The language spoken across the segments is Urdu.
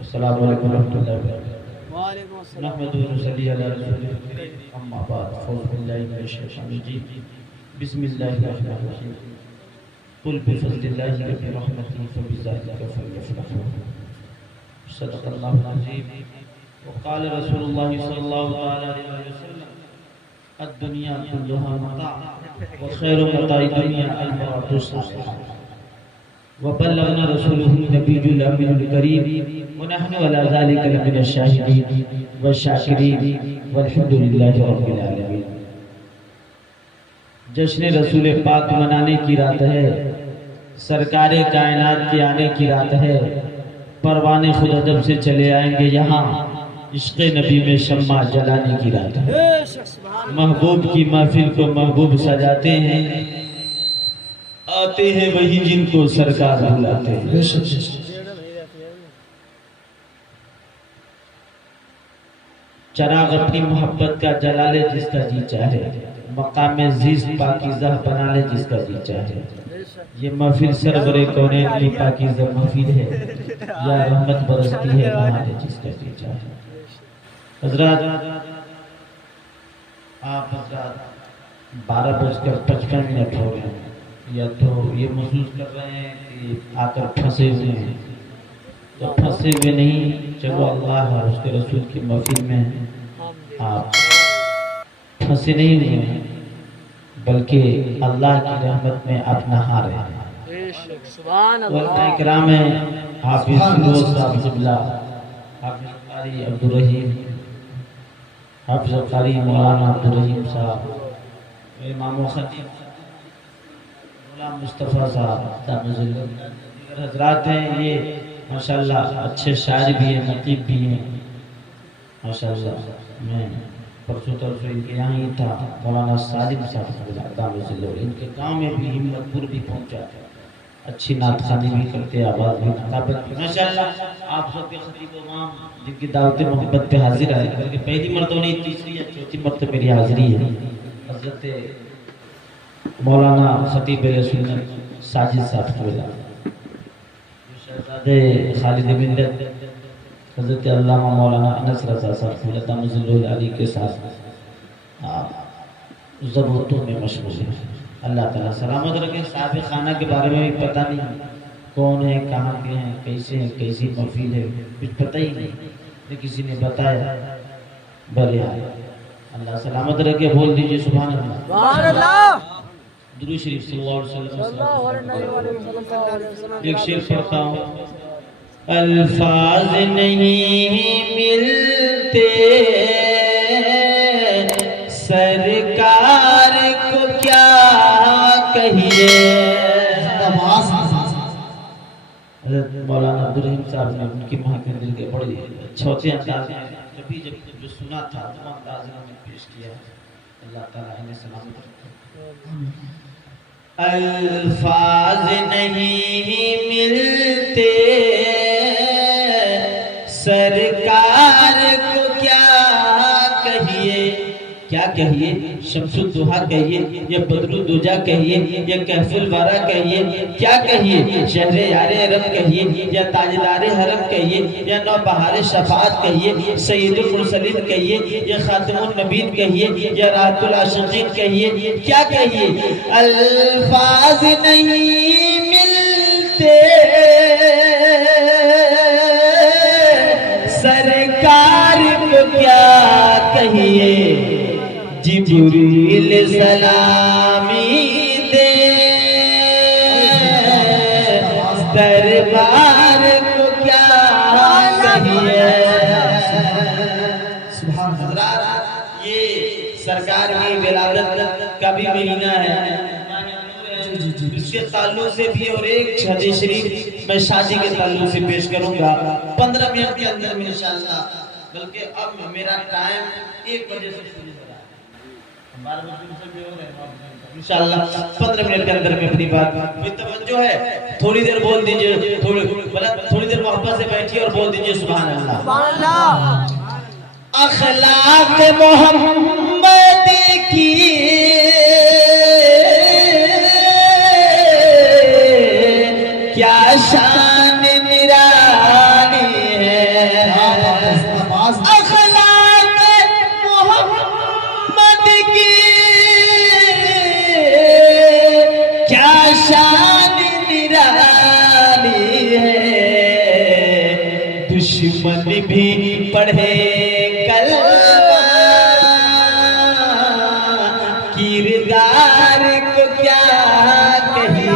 السلام علیکم ورحمۃ اللہ وبرکاتہ۔ وعلیکم السلام۔ نحمدہ و نصلی علی رسول الکریم، اما بعد، اعوذ باللہ من الشیطان الرجیم، بسم اللہ الرحمن الرحیم، قل بفضل اللہ وبرحمتہ فبذلک فلیفرحوا، صدق اللہ العظیم۔ وقال رسول اللہ صلی اللہ علیہ وسلم، الدنیا کلها متاع وخیر متاع الدنیا المرأة الصالحہ، وبلغنا رسوله النبي الأمين الكريم ونحن على ذلك لمن الشاهدين والشاكرين والحمد لله رب العالمين۔ جشن رسول پاک منانے کی رات ہے، سرکار کائنات کے آنے کی رات ہے، پروان خدا جب سے چلے آئیں گے یہاں، عشق نبی میں شمع جلانے کی رات ہے۔ محبوب کی محفل کو محبوب سجاتے ہیں، آتے ہیں وہی جن کو سرکار بلاتے ہیں۔ چراغ اپنی محبت کا جلا لے جس کا جی چاہے، مقام زیست پاکیزہ بنا لے جس کا جی چاہے۔ یہ محفل سرور کونین کی پاکیزہ محفل ہے، یا رحمت برستی ہے بنا لے جس کا جی چاہے۔ حضرات، آپ حضرات 12:55 ہو رہے ہیں، یا تو یہ محسوس کر رہے ہیں کہ آ کر پھنسے ہوئے ہیں، تو پھنسے ہوئے نہیں، چلو اللہ اور اس کے رسول کی محفل میں آپ پھنسے نہیں ہوئے ہیں، بلکہ اللہ کی رحمت میں آپ نہا رہے ہیں۔ علماء کرام ہیں، حافظ فیروز صاحب قبلہ، حافظ قاری عبدالرحیم، حافظ قاری مولانا عبدالرحیم صاحب، امام و خطیب غلام مصطفیٰ صاحب، دیگر حضرات ہیں، یہ ماشاءاللہ اچھے شاعر بھی ہیں، نقیب بھی ہیں ماشاءاللہ۔ میں پرسوں طرف ان کے یہاں ہی تھا، مولانا سالم صاحب، ان کے گاؤں میں بھی ہمت پور بھی پہنچا، اچھی نعت خوانی بھی کرتے، آواز بھی نقابت بھی ماشاءاللہ۔ آپ سب کے خطیب امام جن کی دعوت محبت پہ حاضر آئے، بلکہ پہلی مرتبہ نہیں، تیسری یا چوتھی مرتبہ میری حاضری ہے، حضرت مولانا خطیب سنت ساجد صاحب قبلہ، شہزادے خالد ملت حضرت علامہ مولانا انس رضا صاحب قبلہ تمزل العلی کے ساتھ ضرورتوں میں مشغول ہیں۔ اللہ تعالیٰ سلامت رکھے۔ صاحب خانہ کے بارے میں بھی پتہ نہیں کون ہے، کہاں کے ہیں، کیسے ہیں، کیسی محفل ہے، کچھ پتہ ہی نہیں، کسی نے بتایا بھلے اللہ سلامت رکھے۔ بول دیجئے سبحان اللہ، سبحان اللہ۔ درود شریف صلی اللہ علیہ وسلم۔ ایک شعر پڑھتا ہوں، الفاظ نہیں ملتے سرکار کو کیا کہیے۔ حضرت مولانا عبدالرحیم صاحب نے ان کی محفل کے بڑے چھوٹے انداز میں کبھی جب جو سنا تھا وہ انداز میں پیش کیا۔ اللہ تعالیٰ انہیں سلامت رکھے۔ الفاظ نہیں ملتے سرکار کو کیا کہیے، کیا کہیے، شمس الضحیٰ کہیے، یا بدر الدجا کہیے، یا کہف الورا کہیے، کیا کہیے، شہر یار عرب کہیے، یا تاجدار حرم کہیے، یا نوبہار شفاعت کہیے، سید المرسلین کہیے، یا خاتم النبیین کہیے، یا راحت العاشقین کہیے، کیا کہیے۔ الفاظ نہیں ملتے سرکار کو کیا کہیے، جبریل سلامی دے دربار کو کیا کہیے۔ حضرات، یہ سرکار کی ولادت کا بھی مہینہ ہے، اس کے تعلق سے بھی اور ایک حدیث شریف میں شادی کے تعلق سے پیش کروں گا 15 منٹ کے اندر میں انشاءاللہ، بلکہ اب میرا ٹائم 1 بجے سے شروع ہو رہا ہے، 12 بجے سے بھی ہو رہے ہیں انشاءاللہ۔ 15 منٹ کے اندر میں اپنی بات کوئی توجہ ہے، تھوڑی دیر بول دیجئے، تھوڑی دیر محبت سے بیٹھیے اور بول دیجئے سبحان اللہ، سبحان اللہ۔ اخلاق محمد کی کیا شان نرالی ہے، بھی پڑھے کلمہ کردار کو کیا کہیے.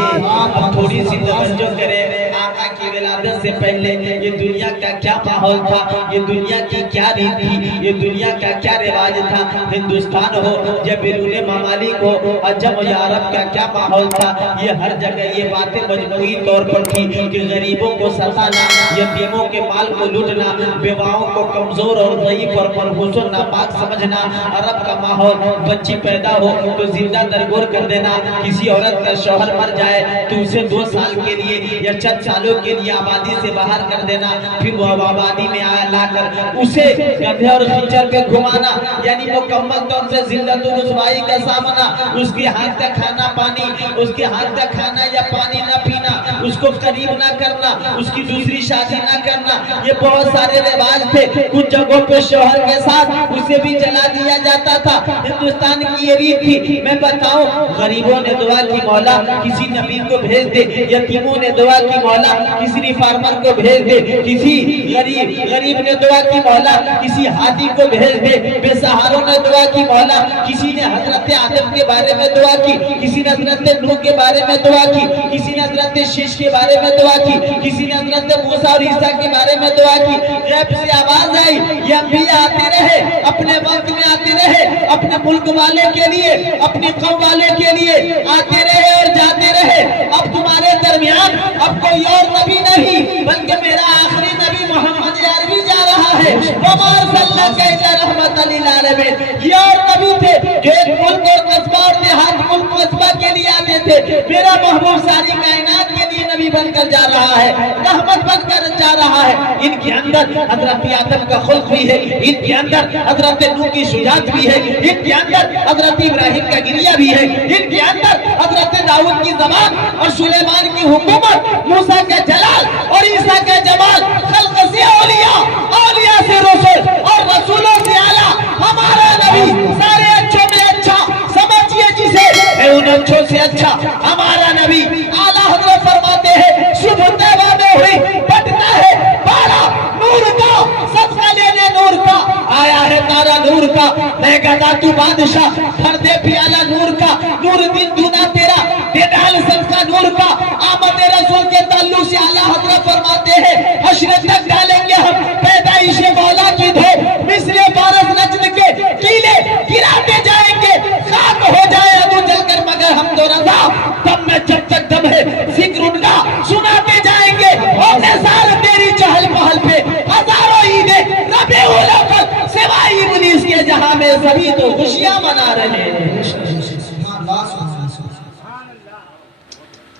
اب تھوڑی سی توجہ کرے. آقا کی ولادت سے پہلے یہ دنیا کا کیا ماحول تھا, یہ دنیا کی کیا ریت تھی, یہ دنیا کا کیا رواج تھا. ہندوستان ہو یا بیرون ممالک ہو, عجم یا عرب کا کیا ماحول تھا. یہ ہر جگہ یہ باتیں مجموعی طور پر تھی کہ غریبوں کو ستانا, یتیموں کے مال کو لوٹنا, بیواؤں کو کمزور اور ضعیف اور منحوس و ناپاک سمجھنا. عرب کا ماحول, بچی پیدا ہو تو زندہ درگور کر دینا. کسی عورت کا شوہر مر جائے تو اسے 2 سال کے لیے یا چند سالوں کے لیے آبادی سے باہر کر دینا, پھر وہ آبادی میں لا کر اسے گدھے اور خنجر پہ گھمانا, یعنی مکمل طور سے ذلت و رسوائی کا سامنا. اس کے ہاتھ کا کھانا پانی, اس کے ہاتھ کا کھانا یا پانی نہ پینا, اس کو قریب نہ کرنا, اس کی دوسری شادی نہ کرنا. یہ بہت سارے رواج تھے. کچھ جگہوں پہ شوہر کے ساتھ اسے بھی جلا دیا جاتا تھا. ہندوستان کی یہ ریت تھی. میں بتاؤں, غریبوں نے دعا کی مولا کسی نبی کو بھیج دے, یتیموں نے دعا کی مولا کسی ریفارمر کو بھیج دے, کسی غریب نے دعا کی مولا کسی ہادی کو بھیج دے, بے سہاروں نے دعا کی مولا کسی نے حضرت آدم کے بارے میں دعا کی, کسی نے حضرت نوح کے بارے میں دعا کی, کسی نے حضرت شیش کے بارے میں دعا کی, کسی نے حضرت موسیٰ اور عیسیٰ کے بارے میں دعا کی. غیب سے آواز آئی, یہ انبیاء آتے رہے, اپنے وقت میں آتے رہے, اپنے ملک والے کے لیے, اپنی قوم والے کے لیے آتے رہے اور جاتے رہے. اب تمہارے درمیان اب کوئی اور نبی نہیں بلکہ میرا آخری نبی محمد عربی جا رہا ہے. وَمَا أَرْسَلْنَاكَ إِلَّا رَحْمَةً لِلْعَالَمِينَ. یہ اور نبی تھے جو ایک ملک اور قصبہ اور دیہات ملک قصبہ کے لیے آتے تھے. میرا محبوب ساری کائنات کے لیے نبی بن کر جا رہا ہے, رحمت بن کر جا رہا ہے. ان کے اندر حضرت آدم کا خلق بھی ہے, ان کے اندر حضرت نوح کی شجاعت بھی ہے, ان کے اندر حضرت ابراہیم کا گریہ بھی ہے, ان کے اندر حضرت داؤد کی زبان اور سلیمان کی حکومت, موسیٰ کا جلال اور عیسیٰ کا جمال. خلق سے اولیاء, اولیاء سے رسول اور رسولوں سے اعلیٰ ہمارا نبی سارے اچھوں میں اچھا. سمجھئے جسے اے ان اچھوں سے اچھا ہمارا نبی. اعلیٰ حضرت فرماتے ہیں صبح طیبہ میں ہوئی بٹنا ہے بارہ نور کا, صدقہ لینے نور کا, آیا ہے تارا نور کا, میں گدا تو بادشاہ بھر دے پیالہ نور کا. نور دن دونا تیرا دے ڈال صدقہ نور کا. آمد رسول کے تعلق سے اعلیٰ حضرت فرماتے ہیں حشر تک ڈالیں گے ہم پیدائش مولا کی دھو, مصر فارس نجد کے قلعے گراتے جائیں گے, خاک ہو جائے ابو جل کر مگر ہم تو رضا. دم میں جب تک دم ہے ذکر ان کا سناتے جائیں گے, اور نثار تیری چہل پہل پہ ہزاروں عیدیں ربیع الاول سوائے ابلیس کے جہاں میں سبھی تو خوشیاں منا رہے ہیں.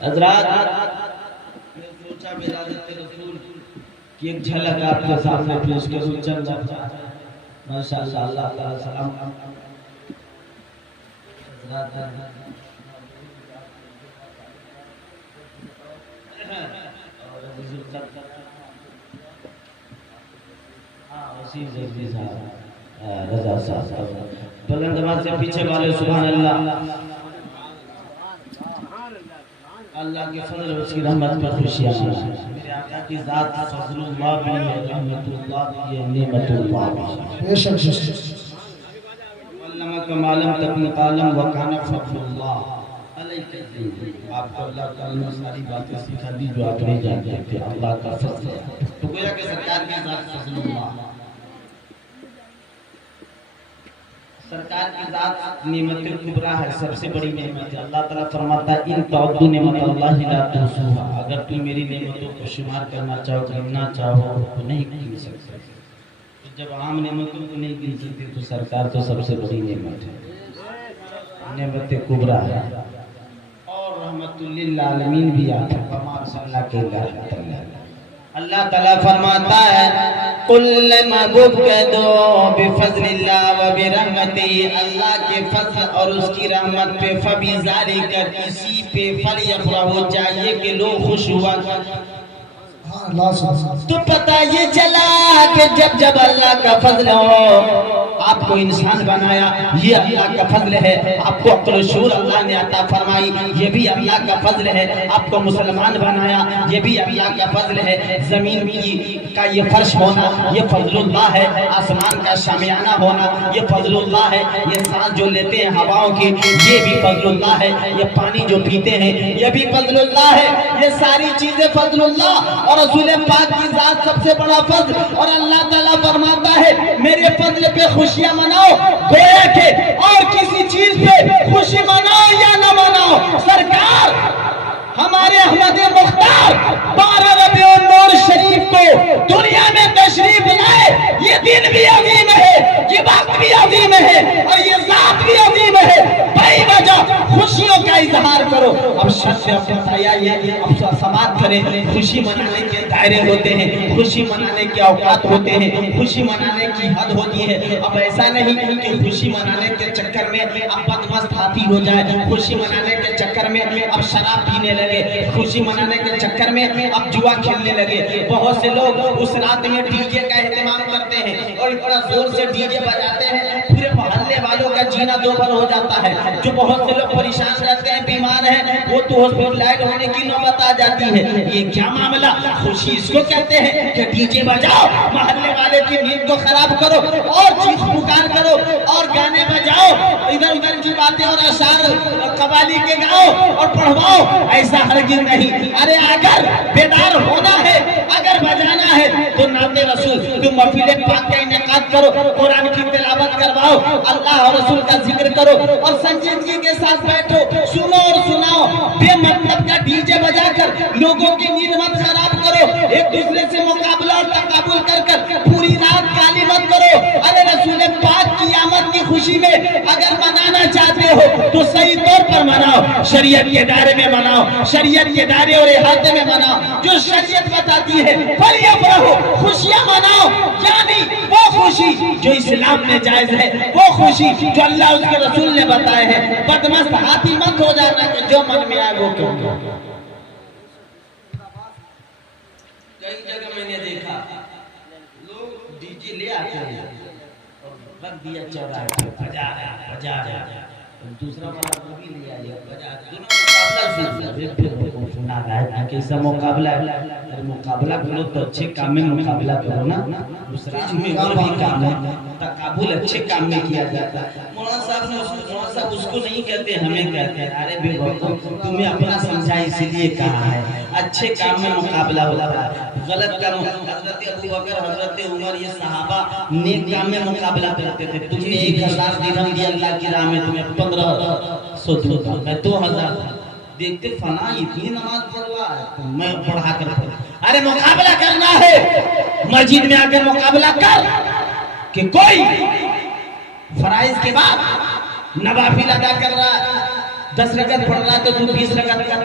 حضرات میں سوچا ولادت رسول کی ایک جھلک آپ کے سامنے پیش کروں. چند ماشاءاللہ اللہ تعالیٰ سلام. رضا صاحب بلند آواز سے پیچھے والے سبحان اللہ. اللہ کے فضل و اس کی رحمت پر خوشیاں. میرے آقا کی ذات فضل اللہ بھی ہے, رحمت اللہ بھی ہے, نعمت اللہ بھی ہے. بے شک علمہ کمالم تکن قالم وکان فضل اللہ علیہ. آپ کو اللہ تعالیٰ نے ساری باتیں سکھا دی جو آپ نہیں جانتے تھے. اللہ کا فضل ہے. تو گویا کہ سرکار کی ذات فضل اللہ, سرکار کی ذات نعمت کبریٰ ہے, سب سے بڑی نعمت ہے. اللہ تعالیٰ فرماتا ہے ان تعدوا نعمت اللہ لا تحصوها. اگر تم میری نعمتوں کو شمار کرنا چاہو, گننا چاہو تو نہیں گن سکتے. جب عام نعمتوں کو نہیں گن سکتے تو سرکار تو سب سے بڑی نعمت ہے, نعمت کبریٰ ہے. اور رحمت للعالمین بھی آتا ہے. وما ارسلناک الا رحمۃ للعالمین. اللہ تعالیٰ فرماتا ہے قل محبوب کہہ دو بفضل اللہ و برحمتی, اللہ کے فضل اور اس کی رحمت پہ فبذالک, اسی پہ فلیفرحوا, چاہیے کہ لوگ خوش ہوا. تو پتہ یہ چلا کہ جب اللہ کا فضل ہو، آپ کو انسان بنایا یہ اللہ کا فضل ہے، آپ کو عقل و شعور اللہ نے عطا فرمائی یہ بھی اللہ کا فضل ہے، آپ کو مسلمان بنایا یہ بھی اللہ کا فضل ہے، زمین کا یہ فرش ہونا یہ فضل اللہ ہے، آسمان کا شامیانہ ہونا یہ فضل اللہ ہے، یہ سانس جو لیتے ہیں ہواؤں کی یہ بھی فضل اللہ ہے، یہ پانی جو پیتے ہیں یہ بھی فضل اللہ ہے، یہ ساری چیزیں فضل اللہ اور رسول پاک کی ذات سب سے بڑا فضل، اور اللہ تعالیٰ فرماتا ہے میرے فضل پہ خوشیاں مناؤ، گویا کہ اور کسی چیز پہ خوشی مناؤ یا نہ مناؤ، سرکار ہمارے احمد مختار 12 ربیع النور شریف کو دنیا میں تشریف لائے، یہ دن بھی عظیم ہے، یہ وقت بھی عظیم ہے اور یہ ذات بھی عظیم ہے، بھائی وجہ خوشیوں کا اظہار کرو۔ اب شخص اب سماعت کریں، خوشی منانے کے دائرے ہوتے ہیں، خوشی منانے کے اوقات ہوتے ہیں، خوشی منانے کی حد ہوتی ہے، اب ایسا نہیں کہ خوشی منانے کے چکر میں اب بدمست ہاتھی ہو جائے، خوشی منانے کے چکر میں اب شراب پینے لگے، خوشی منانے کے چکر میں اب جوا کھیلنے لگے۔ بہت سے لوگ اس رات میں ڈی جے کا اہتمام کرتے ہیں اور اتنا زور سے ڈی جے بجاتے ہیں پورے محلے والوں کا جینا دوبھر ہو جاتا ہے، جو بہت سے لوگ پریشان رہتے ہیں بیمار ہیں وہ تو ہاسپٹلائز ہونے کی نوبت آ جاتی ہے۔ یہ کیا معاملہ؟ خوشی اس کو کہتے ہیں کہ ڈی جے بجاؤ، محلے والے کی نیند کو خراب کرو اور چیخ پکار کرو اور گانے بجاؤ، ادھر ادھر کی باتیں اور اشعار قوالی کے گاؤ اور پڑھواؤ، ایسا ہرگز نہیں۔ ارے اگر بیدار ہونا ہے، اگر بجانا ہے تو نعت رسول تم محفل پاک کا انعقاد کرو، قرآن کی تلاوت کرواؤ، اللہ اور رسول کا ذکر کرو اور سنجیدگی کے ساتھ بیٹھو، سنو اور سناؤ، بے مطلب کا ڈی جے بجا کر لوگوں کی نیند مت خراب کرو، ایک دوسرے سے مقابلہ اور تقابل کر پوری رات گالی مت کرو۔ ارے رسول پاک کی آمد کی خوشی میں اگر منانا چاہتے ہو تو صحیح طور پر مناؤ، شریعت کے دائرے میں مناؤ، شریعت کے دائرے اور احاطے میں مناؤ جو شریعت بتاتی ہے، فَلْيَفْرَحُوا، خوشیاں مناؤ، یعنی وہ خوشی جو اسلام میں جائز ہے، وہ خوشی جو اللہ اس کے رسول نے بتائے ہیں، بدمست ہاتھی مت ہو جانا کہ جو من میں آئے وہ کیوں۔ کئی جگہ میں نے دیکھا لوگ ڈی جے لے آتے ہیں اور رکھ دیا چوراہے پہ، بجا رہا دوسرا والا وہ بھی لے آیا بجا، دونوں مقابلہ سے کیسا مقابلہ ہے؟ ارے مقابلہ کرو تو اچھے کام میں مقابلہ کرو نا، اس راہ میں اور بھی کام ہے، تقابل اچھے کام میں کیا جاتا ہے۔ مولانا صاحب اس کو نہیں کہتے، ہمیں کہتے ہیں۔ ارے بے وقوف، تمہیں اپنا سمجھا اسی لیے کہا ہے اچھے کام میں مقابلہ ہوتا ہے، غلط کام حضرت ابوبکر حضرت عمر یہ صحابہ نیک کام میں مقابلہ کرتے تھے، تم نے 1000 درہم دیا اللہ کی راہ میں، تمہیں 1500 دوں، میں 2000 دیکھتے فنا اتنی نماز پڑھوا ہے تو میں پڑھا کر پڑھا۔ ارے مقابلہ کرنا ہے، مسجد میں آ کر مقابلہ کر کہ کوئی فرائض کے بعد نوافل ادا کر رہا ہے، 10 رکعت پڑھ رہا تو 20 رکعت کر،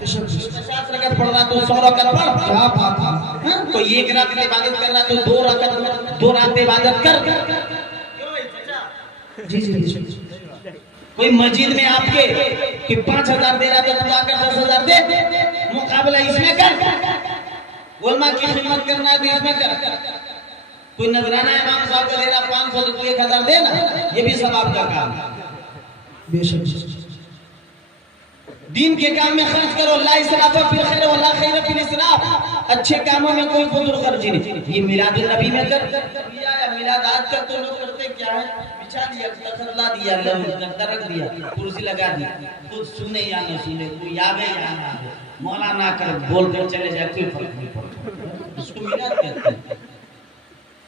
50 رکعت پڑھ رہا تو 100 رکعت پڑھ، کیا بات ہے؟ کوئی 1 رات کی عبادت کر رہا تو 2 رکعت 2 رات عبادت کر۔ جی جی جی، کوئی مسجد میں آپ کے کہ 5000 دے رہا تو تو آ کر 10000 دے، مقابلہ اس میں کر، علماء کی خدمت کرنا ہے تو اس میں کر، کوئی نذرانہ امام صاحب کا دے رہا 500 تو 1000 دے نا، یہ بھی ثواب کا کام ہے۔ بے شک دین کے کام میں خرچ کرو، لا اسراف فی الخیر ولا خیر فی الاسراف، اچھے کاموں میں کوئی فضول خرچی نہیں۔ یہ میلاد النبی میں کر یا میلاد آج کل تو لوگ کرتے کیا ہے، بچھا دیا، تخت لا دیا، گدا رکھ دیا، کرسی لگا دی، خود سنے یا نہ سنے، کوئی آوے یا نہ آوے، مولانا کر بول کر چلے جائے، کوئی فرق نہیں پڑتا، اس کو میلاد کہتے ہیں۔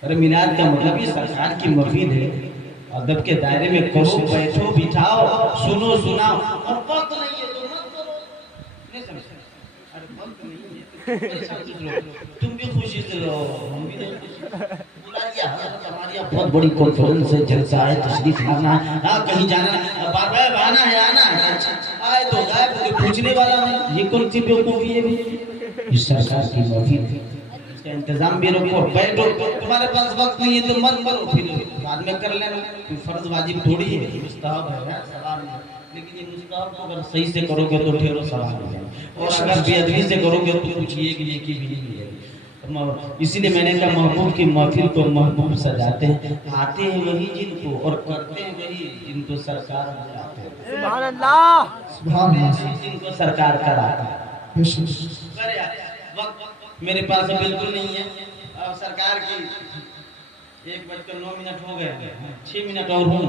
ارے میلاد کا مطلب یہ سرکار کی مفید ہے، ادب کے دائرے میں کرو، بیٹھو بٹھاؤ، سنو سناؤ، اور وقت نہیں ہے تو مت کرو، نہیں سمجھتے؟ ارے وقت نہیں ہے تم بھی خوشی سے رہو، ہم بھی نہیں خوشی، بلا لیا ہماری بہت بڑی کانفرنس ہے، جلسہ ہے، تشریف لانا ہے، ہاں کہیں جانا ہے، بار بار آنا ہے، آنا ہے، آئے تو غائب، کوئی پوچھنے والا نہیں، یہ کون سی بیوقوفی ہے بھی؟ یہ سرکار کی مفید ہے، اس کا انتظام بھی رکھو، بیٹھو، تمہارے پاس وقت نہیں ہے تو مت کرو، پھر بعد میں کر لینا، کوئی فرض واجب تھوڑی ہے، مستحب ہے، ثواب ہے۔ لیکن یہ مستحب کو اگر صحیح سے کرو گے تو ڈھیروں ثواب ملے گا، اور اگر بے ادبی سے کرو گے تو کچھ یہ کہ نیکی بھی نہیں ملے گی۔ اسی لیے میں نے کہا محبوب کی محفل کو محبوب سجاتے ہیں، آتے ہیں وہی جن کو اور کرتے ہیں وہی جن کو سرکار بلاتے ہیں۔ سبحان اللہ، سبحان اللہ، جن کو سرکار کراتا ہے۔ وقت میرے پاس بالکل نہیں ہے، اور سرکار کی 1:09 ہو گئے، 6 منٹ اور ہوں،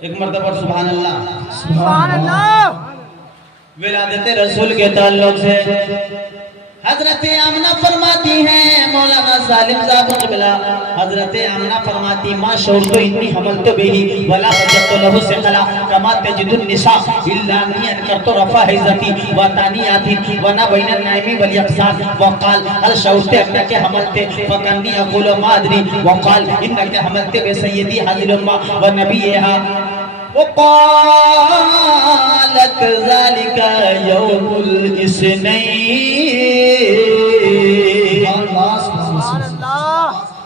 ایک مرتبہ سبحان اللہ۔ سبحان اللہ۔ ولادت رسول کے تعلق سے حضرت آمنہ فرماتی ہیں، مولانا سالم صاحب قبلہ، حضرت آمنہ فرماتی ما شعرت انی حملت به ولا وجدت له ثقلا كما تجد النساء الا ان انكرت رفع حيزتي وتانياتي وانا بين النائم واليقظان وقال هل شعرت انك حملت فكاني اقول ما ادري وقال انك حملت بسيدي هذه الامه ونبيها وقالت ذلك يوم الاثنين۔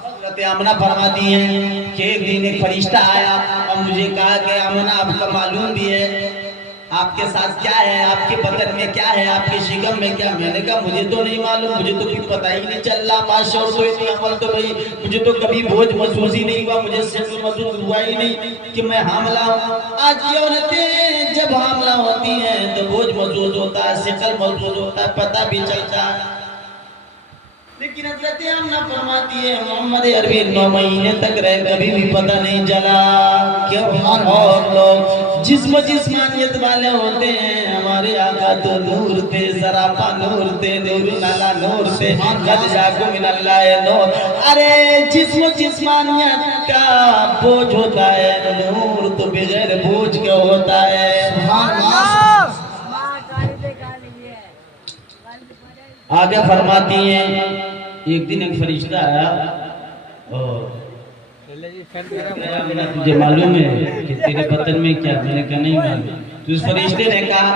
حضرت آمنہ فرماتی ہیں کہ ایک دن ایک فرشتہ آیا اور مجھے کہا کہ آمنہ آپ کا معلوم بھی ہے آپ کے ساتھ کیا ہے، آپ کے بدن میں کیا ہے، آپ کے شکم میں کیا۔ میں نے کہا مجھے تو نہیں معلوم، مجھے تو کچھ پتہ ہی نہیں چل رہا، ماشاء اللہ اتنی عمل تو بھائی مجھے تو کبھی بوجھ محسوس ہی نہیں ہوا، مجھے صرف محسوس ہوا ہی نہیں کہ میں حاملہ ہوں۔ آج یہ عورتیں جب حاملہ ہوتی ہیں تو بوجھ محسوس ہوتا ہے، ثقل محسوس ہوتا ہے، پتہ بھی چلتا ہے، لیکن حضرت آمنہ فرماتی ہے محمد عربی 9 مہینے تک رہے کبھی بھی پتہ نہیں چلا۔ کیوں؟ اور لوگ جسم و جسمانیت والے ہوتے ہیں، ہمارے آقا تو نور تھے، سراپا نور تھے، نور نالا نور تھے، قد جاکم من اللہ نور۔ ارے جسم و جسمانیت کا بوجھ ہوتا ہے، نور تو بغیر بوجھ کے ہوتا ہے۔ سبحان اللہ۔ آگے فرماتی ہیں ایک دن ایک فرشتہ آیا اور تجھے معلوم ہے کہ تیرے بدن میں کیا؟ میں نے کہا نہیں معلوم۔ تو اس فرشتے نے کہا